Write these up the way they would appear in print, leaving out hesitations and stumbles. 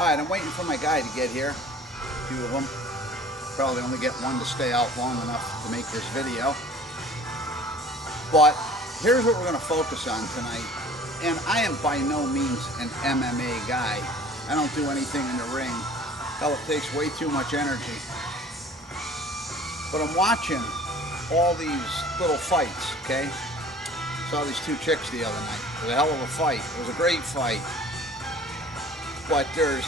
Alright, I'm waiting for my guy to get here. A few of them. Probably only get one to stay out long enough to make this video. But here's what we're going to focus on tonight. And I am by no means an MMA guy. I don't do anything in the ring. Hell, it takes way too much energy. But I'm watching all these little fights, okay? Saw these two chicks the other night. It was a hell of a fight. It was a great fight. But there's,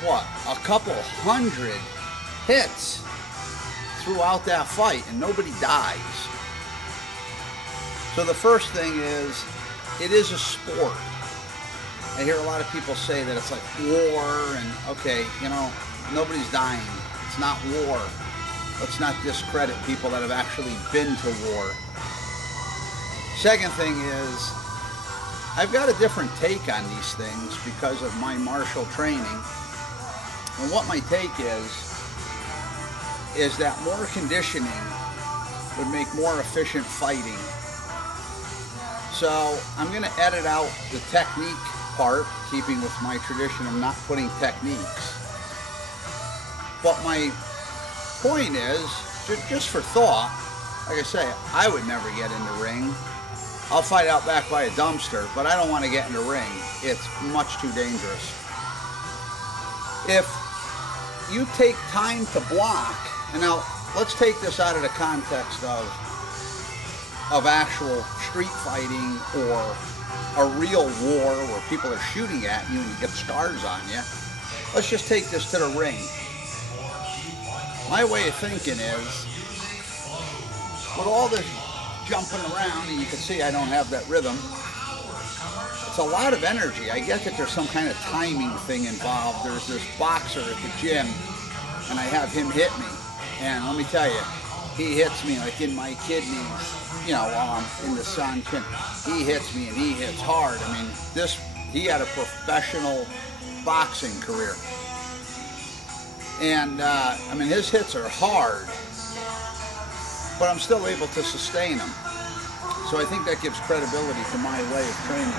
what, a couple hundred hits throughout that fight, and nobody dies. So the first thing is, it is a sport. I hear a lot of people say that it's like war, and okay, you know, nobody's dying. It's not war. Let's not discredit people that have actually been to war. Second thing is, I've got a different take on these things because of my martial training. And what my take is that more conditioning would make more efficient fighting. So I'm going to edit out the technique part, keeping with my tradition of not putting techniques. But my point is, just for thought, like I say, I would never get in the ring. I'll fight out back by a dumpster, but I don't want to get in the ring. It's much too dangerous. If you take time to block, and now let's take this out of the context of actual street fighting or a real war where people are shooting at you and you get scars on you. Let's just take this to the ring. My way of thinking is, with all this jumping around, and you can see I don't have that rhythm, it's a lot of energy. I get that there's some kind of timing thing involved. There's this boxer at the gym, and I have him hit me. And let me tell you, he hits me like in my kidneys, you know, while I'm in the sun. He hits me, and he hits hard. I mean, he had a professional boxing career. And, I mean, his hits are hard, but I'm still able to sustain them. So I think that gives credibility to my way of training.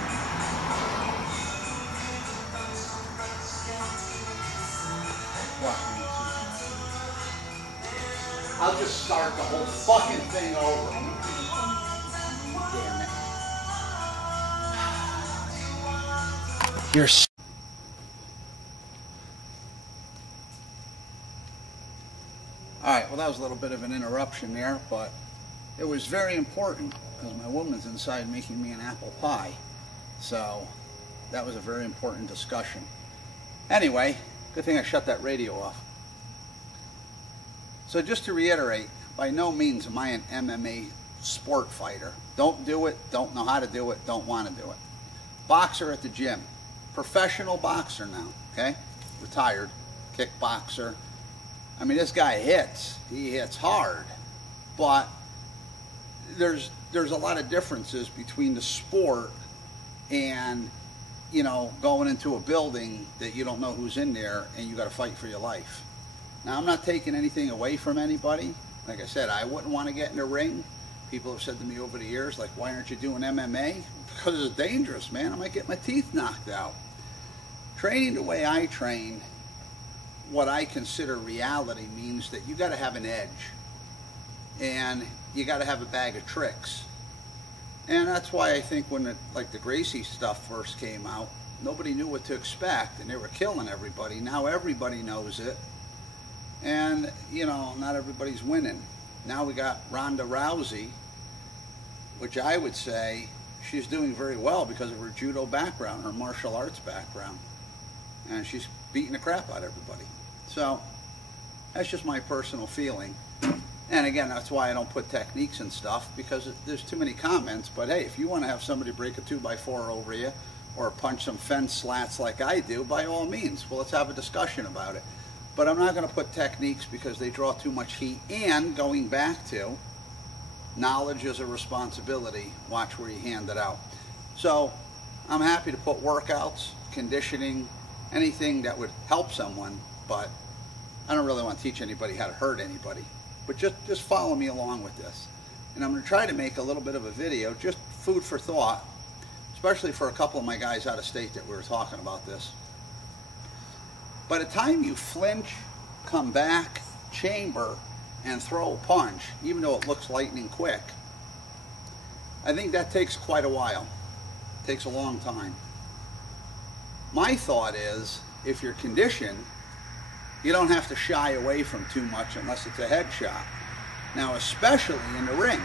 I'll just start the whole fucking thing over. Damn it. You're Alright, well that was a little bit of an interruption there, but it was very important because my woman's inside making me an apple pie. So that was a very important discussion. Anyway, good thing I shut that radio off. So just to reiterate, by no means am I an MMA sport fighter. Don't do it, don't know how to do it, don't want to do it. Boxer at the gym. Professional boxer now, okay? Retired, kickboxer. I mean, this guy hits. He hits hard. But there's a lot of differences between the sport and, you know, going into a building that you don't know who's in there and you got to fight for your life. Now, I'm not taking anything away from anybody. Like I said, I wouldn't want to get in the ring. People have said to me over the years, like, why aren't you doing MMA? Because it's dangerous, man. I might get my teeth knocked out. Training the way I train, what I consider reality, means that you got to have an edge. And you got to have a bag of tricks. And that's why I think when the Gracie stuff first came out, nobody knew what to expect, and they were killing everybody. Now everybody knows it. And, you know, not everybody's winning. Now we got Ronda Rousey, which I would say she's doing very well because of her judo background, her martial arts background. And she's beating the crap out of everybody. So that's just my personal feeling. And again, that's why I don't put techniques and stuff, because there's too many comments. But hey, if you want to have somebody break a 2x4 over you or punch some fence slats like I do, by all means, well, let's have a discussion about it. But I'm not going to put techniques because they draw too much heat. And going back to, knowledge is a responsibility. Watch where you hand it out. So I'm happy to put workouts, conditioning, anything that would help someone, but I don't really want to teach anybody how to hurt anybody. But just follow me along with this. And I'm going to try to make a little bit of a video, just food for thought, especially for a couple of my guys out of state that we were talking about this. By the time you flinch, come back, chamber, and throw a punch, even though it looks lightning quick, I think that takes quite a while. It takes a long time. My thought is, if you're conditioned, you don't have to shy away from too much unless it's a headshot. Now, especially in the ring.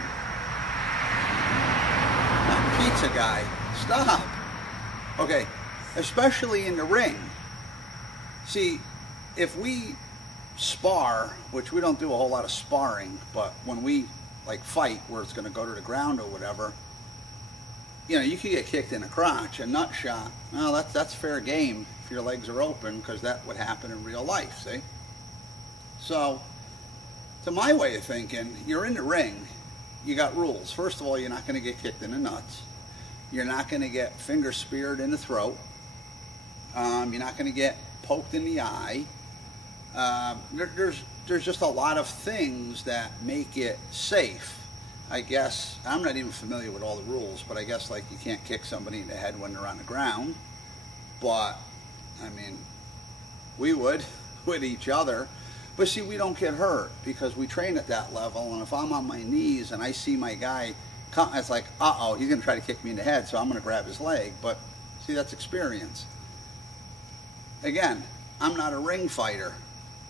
Not pizza guy. Stop. Okay, especially in the ring. See, if we spar, which we don't do a whole lot of sparring, but when we like fight where it's going to go to the ground or whatever, you know, you can get kicked in the crotch, a nut shot. Well, that's fair game if your legs are open, because that would happen in real life, see? So, to my way of thinking, you're in the ring, you got rules. First of all, you're not going to get kicked in the nuts. You're not going to get finger speared in the throat. You're not going to get poked in the eye. There's just a lot of things that make it safe. I guess, I'm not even familiar with all the rules, but I guess like you can't kick somebody in the head when they're on the ground. But, I mean, we would with each other. But see, we don't get hurt because we train at that level, and if I'm on my knees and I see my guy come, it's like, uh-oh, he's going to try to kick me in the head, so I'm going to grab his leg. But, see, that's experience. Again, I'm not a ring fighter.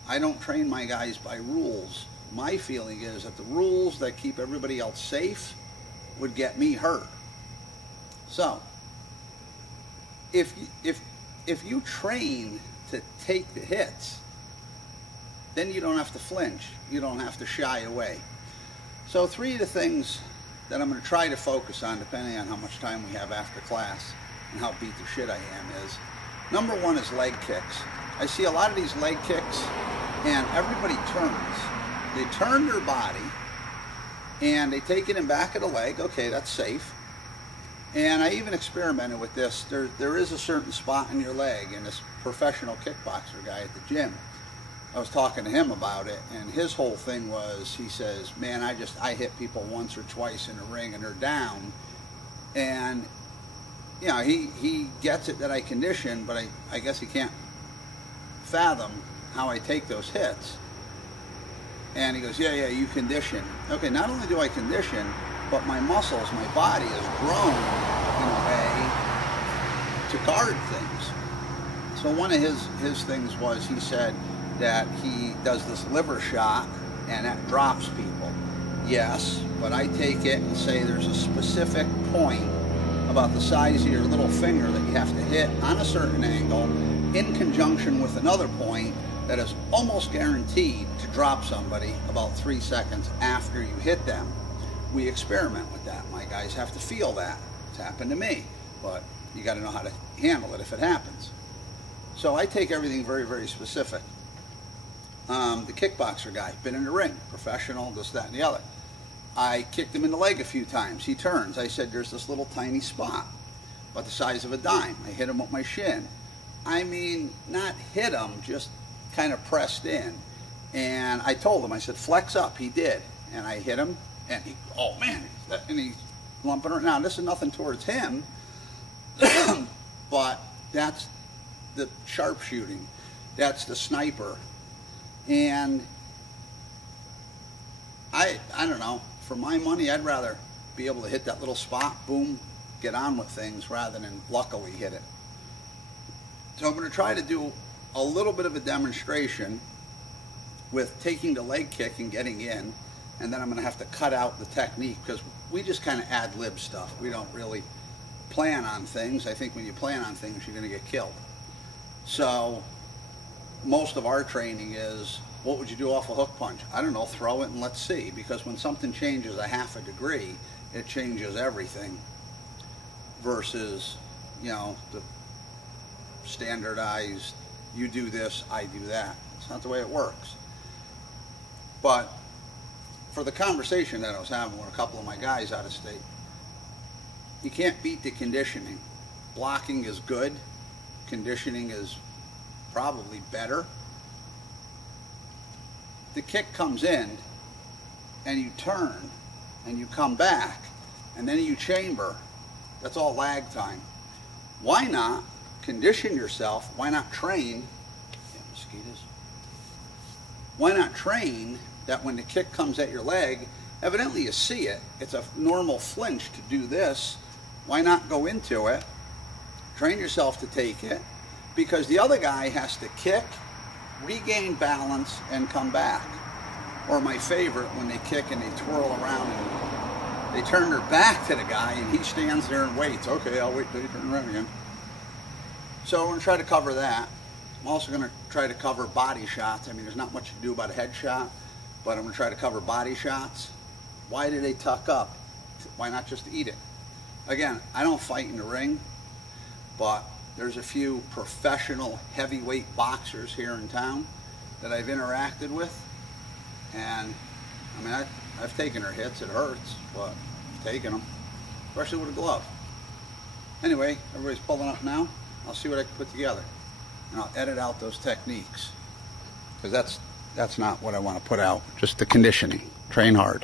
I don't train my guys by rules. My feeling is that the rules that keep everybody else safe would get me hurt. So, if you train to take the hits, then you don't have to flinch. You don't have to shy away. So 3 of the things that I'm going to try to focus on, depending on how much time we have after class and how beat the shit I am, is number 1 is leg kicks. I see a lot of these leg kicks and everybody turns. They turn their body and they take it in back of the leg. Okay, that's safe. And I even experimented with this. There is a certain spot in your leg, and this professional kickboxer guy at the gym, I was talking to him about it, and his whole thing was, he says, man, I hit people once or twice in the ring and they're down. And, you know, he gets it that I condition, but I guess he can't fathom how I take those hits. And he goes, yeah, you condition. Okay, not only do I condition, but my muscles, my body has grown in a way to guard things. So one of his things was, he said that he does this liver shot and that drops people. Yes, but I take it and say there's a specific point about the size of your little finger that you have to hit on a certain angle in conjunction with another point that is almost guaranteed to drop somebody about 3 seconds after you hit them. We experiment with that. My guys have to feel that. It's happened to me, but you got to know how to handle it if it happens. So I take everything very, very specific. The kickboxer guy, been in the ring, professional, this, that, and the other. I kicked him in the leg a few times. He turns. I said, there's this little tiny spot, about the size of a dime. I hit him with my shin. I mean, not hit him, just kind of pressed in. And I told him, I said, flex up. He did. And I hit him, and he, oh man, and he's lumping around. Now, this is nothing towards him, but that's the sharpshooting. That's the sniper. And I don't know, for my money, I'd rather be able to hit that little spot, boom, get on with things, rather than luckily hit it. So I'm going to try to do a little bit of a demonstration with taking the leg kick and getting in, and then I'm going to have to cut out the technique, because we just kind of ad-lib stuff. We don't really plan on things. I think when you plan on things, you're going to get killed. So most of our training is, what would you do off a hook punch? I don't know, throw it and let's see, because when something changes a half a degree, it changes everything, versus, you know, the standardized, you do this, I do that. It's not the way it works. But for the conversation that I was having with a couple of my guys out of state, you can't beat the conditioning. Blocking is good. Conditioning is probably better. The kick comes in and you turn and you come back and then you chamber. That's all lag time. Why not condition yourself? Why not train why not train that when the kick comes at your leg, evidently you see it, it's a normal flinch to do this. Why not go into it, train yourself to take it, because the other guy has to kick, regain balance, and come back. Or my favorite, when they kick and they twirl around and they turn their back to the guy and he stands there and waits. Okay, I'll wait till you turn around again. So we're going to try to cover that. I'm also going to try to cover body shots. I mean, there's not much to do about a headshot, but I'm going to try to cover body shots. Why do they tuck up? Why not just eat it? Again, I don't fight in the ring, but there's a few professional heavyweight boxers here in town that I've interacted with. And, I mean, I've taken her hits. It hurts, but I've taken them, especially with a glove. Anyway, everybody's pulling up now. I'll see what I can put together. And I'll edit out those techniques, because that's not what I want to put out, just the conditioning. Train hard.